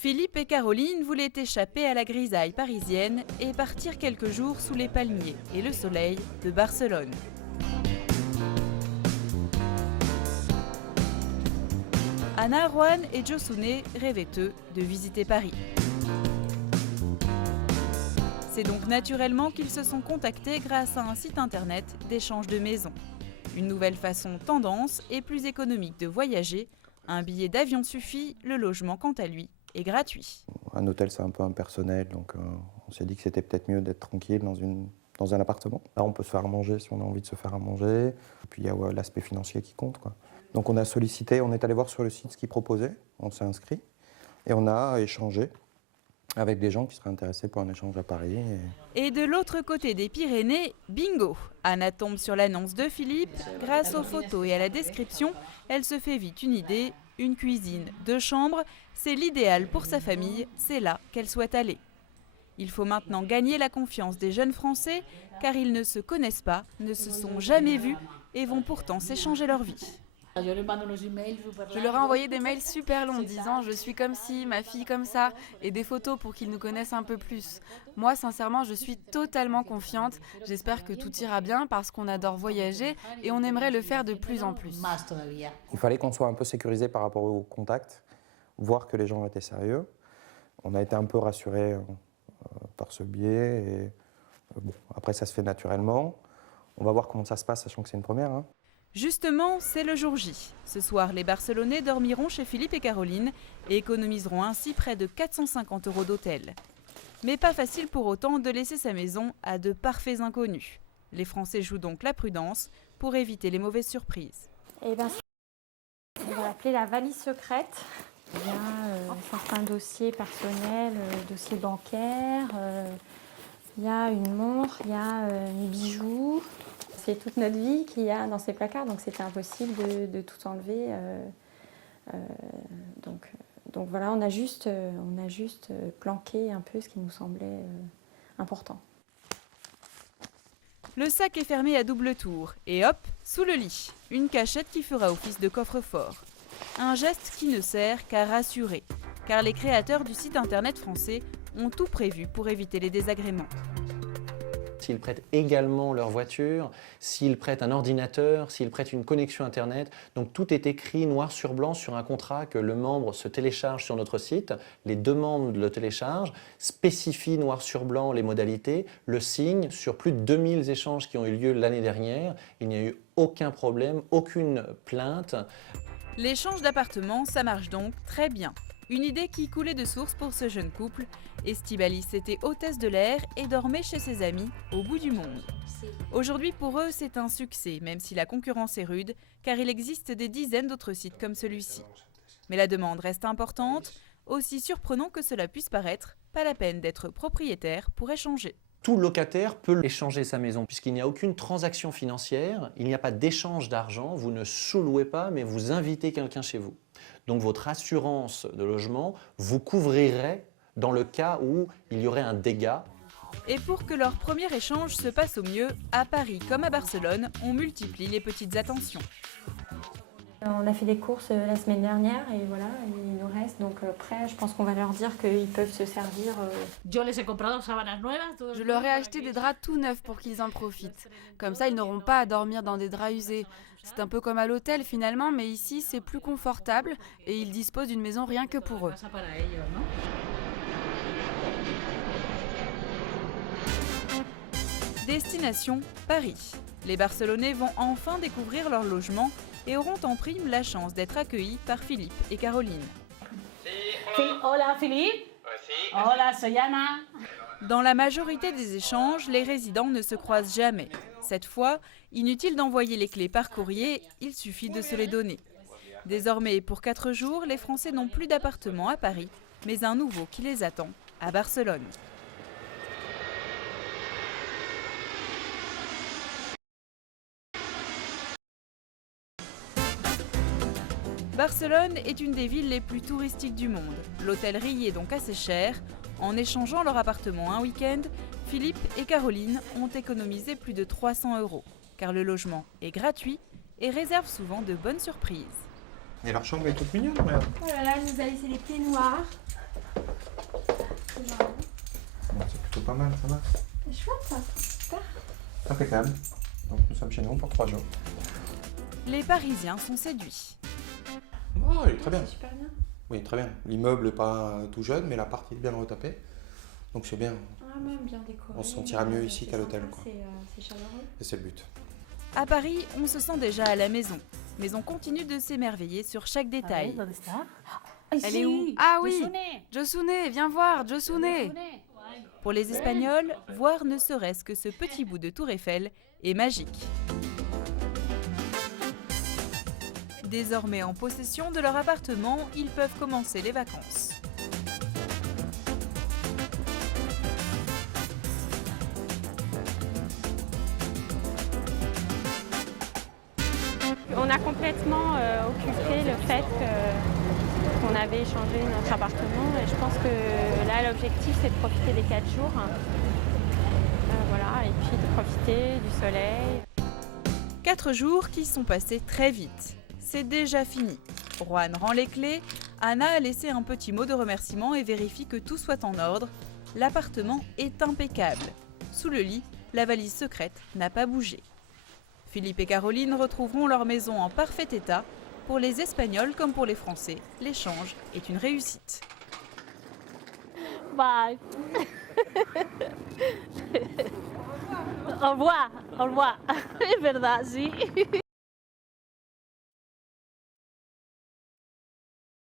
Philippe et Caroline voulaient échapper à la grisaille parisienne et partir quelques jours sous les palmiers et le soleil de Barcelone. Anna, Juan et Josune rêvaient eux de visiter Paris. C'est donc naturellement qu'ils se sont contactés grâce à un site internet d'échange de maisons. Une nouvelle façon tendance et plus économique de voyager. Un billet d'avion suffit, le logement quant à lui est gratuit. Un hôtel c'est un peu impersonnel, donc on s'est dit que c'était peut-être mieux d'être tranquille dans un appartement. Là on peut se faire à manger si on a envie de se faire à manger. Et puis il y a l'aspect financier qui compte, quoi. Donc on a sollicité, on est allé voir sur le site ce qu'ils proposaient, on s'est inscrit et on a échangé avec des gens qui seraient intéressés pour un échange à Paris. Et de l'autre côté des Pyrénées, bingo! Anna tombe sur l'annonce de Philippe. Grâce aux photos et à la description, elle se fait vite une idée. Une cuisine, 2 chambres, c'est l'idéal pour sa famille, c'est là qu'elle souhaite aller. Il faut maintenant gagner la confiance des jeunes Français, car ils ne se connaissent pas, ne se sont jamais vus et vont pourtant s'échanger leur vie. Je leur ai envoyé des mails super longs disant « je suis comme ci, ma fille comme ça » et des photos pour qu'ils nous connaissent un peu plus. Moi, sincèrement, je suis totalement confiante. J'espère que tout ira bien parce qu'on adore voyager et on aimerait le faire de plus en plus. Il fallait qu'on soit un peu sécurisé par rapport au contact, voir que les gens étaient sérieux. On a été un peu rassurés par ce biais. Et, bon, après, ça se fait naturellement. On va voir comment ça se passe, sachant que c'est une première. Hein. Justement, c'est le jour J. Ce soir, les Barcelonais dormiront chez Philippe et Caroline et économiseront ainsi près de 450 € d'hôtel. Mais pas facile pour autant de laisser sa maison à de parfaits inconnus. Les Français jouent donc la prudence pour éviter les mauvaises surprises. Et bien, on va l'appeler la valise secrète. Il y a certains dossiers personnels, dossiers bancaires, il y a une montre, il y a des bijoux. C'est toute notre vie qu'il y a dans ces placards, donc c'était impossible de tout enlever. Donc voilà, on a juste planqué un peu ce qui nous semblait important. Le sac est fermé à double tour et hop, sous le lit, une cachette qui fera office de coffre-fort. Un geste qui ne sert qu'à rassurer, car les créateurs du site internet français ont tout prévu pour éviter les désagréments. S'ils prêtent également leur voiture, s'ils prêtent un ordinateur, s'ils prêtent une connexion Internet. Donc tout est écrit noir sur blanc sur un contrat que le membre se télécharge sur notre site. Les 2 membres le téléchargent, spécifient noir sur blanc les modalités, le signent. Sur plus de 2000 échanges qui ont eu lieu l'année dernière, il n'y a eu aucun problème, aucune plainte. L'échange d'appartements, ça marche donc très bien. Une idée qui coulait de source pour ce jeune couple. Estibalis était hôtesse de l'air et dormait chez ses amis au bout du monde. Aujourd'hui, pour eux, c'est un succès, même si la concurrence est rude, car il existe des dizaines d'autres sites comme celui-ci. Mais la demande reste importante, aussi surprenant que cela puisse paraître, pas la peine d'être propriétaire pour échanger. Tout locataire peut échanger sa maison puisqu'il n'y a aucune transaction financière, il n'y a pas d'échange d'argent, vous ne sous-louez pas mais vous invitez quelqu'un chez vous. Donc votre assurance de logement vous couvrirait dans le cas où il y aurait un dégât. Et pour que leur premier échange se passe au mieux, à Paris comme à Barcelone, on multiplie les petites attentions. On a fait des courses la semaine dernière et voilà, il nous reste. Donc après, je pense qu'on va leur dire qu'ils peuvent se servir. Je leur ai acheté des draps tout neufs pour qu'ils en profitent. Comme ça, ils n'auront pas à dormir dans des draps usés. C'est un peu comme à l'hôtel finalement, mais ici c'est plus confortable et ils disposent d'une maison rien que pour eux. Destination Paris. Les Barcelonais vont enfin découvrir leur logement et auront en prime la chance d'être accueillis par Philippe et Caroline. Hola Philippe. Hola, soy Anna. Dans la majorité des échanges, les résidents ne se croisent jamais. Cette fois, inutile d'envoyer les clés par courrier, il suffit de se les donner. Désormais, pour 4 jours, les Français n'ont plus d'appartement à Paris, mais un nouveau qui les attend à Barcelone. Barcelone est une des villes les plus touristiques du monde. L'hôtellerie y est donc assez chère. En échangeant leur appartement un week-end, Philippe et Caroline ont économisé plus de 300 €, car le logement est gratuit et réserve souvent de bonnes surprises. Et leur chambre est toute mignonne, regarde. Oh là là, elle nous a laissé les pieds noirs. Bon, c'est plutôt pas mal, ça va. C'est chouette ça. Super. Impeccable. Donc nous sommes chez nous pour 3 jours. Les Parisiens sont séduits. Oh, il est très bien. C'est super bien. Oui, très bien. L'immeuble n'est pas tout jeune, mais la partie est bien retapée. Donc c'est bien. Ah, même bien décoré. On se sentira mieux ici C'est qu'à l'hôtel, sympa, quoi. C'est chaleureux. Et c'est le but. À Paris, on se sent déjà à la maison, mais on continue de s'émerveiller sur chaque détail. Elle est où? Ah oui, Josune, viens voir, Josune. Pour les Espagnols, voir ne serait-ce que ce petit bout de Tour Eiffel est magique. Désormais en possession de leur appartement, ils peuvent commencer les vacances. On a complètement occulté le fait qu'on avait échangé notre appartement et je pense que là l'objectif c'est de profiter des 4 jours. Voilà, et puis de profiter du soleil. 4 jours qui sont passés très vite. C'est déjà fini. Juan rend les clés, Anna a laissé un petit mot de remerciement et vérifie que tout soit en ordre. L'appartement est impeccable. Sous le lit, la valise secrète n'a pas bougé. Philippe et Caroline retrouveront leur maison en parfait état. Pour les Espagnols comme pour les Français, l'échange est une réussite. Bye. Au revoir, au revoir. Es verdad, sí.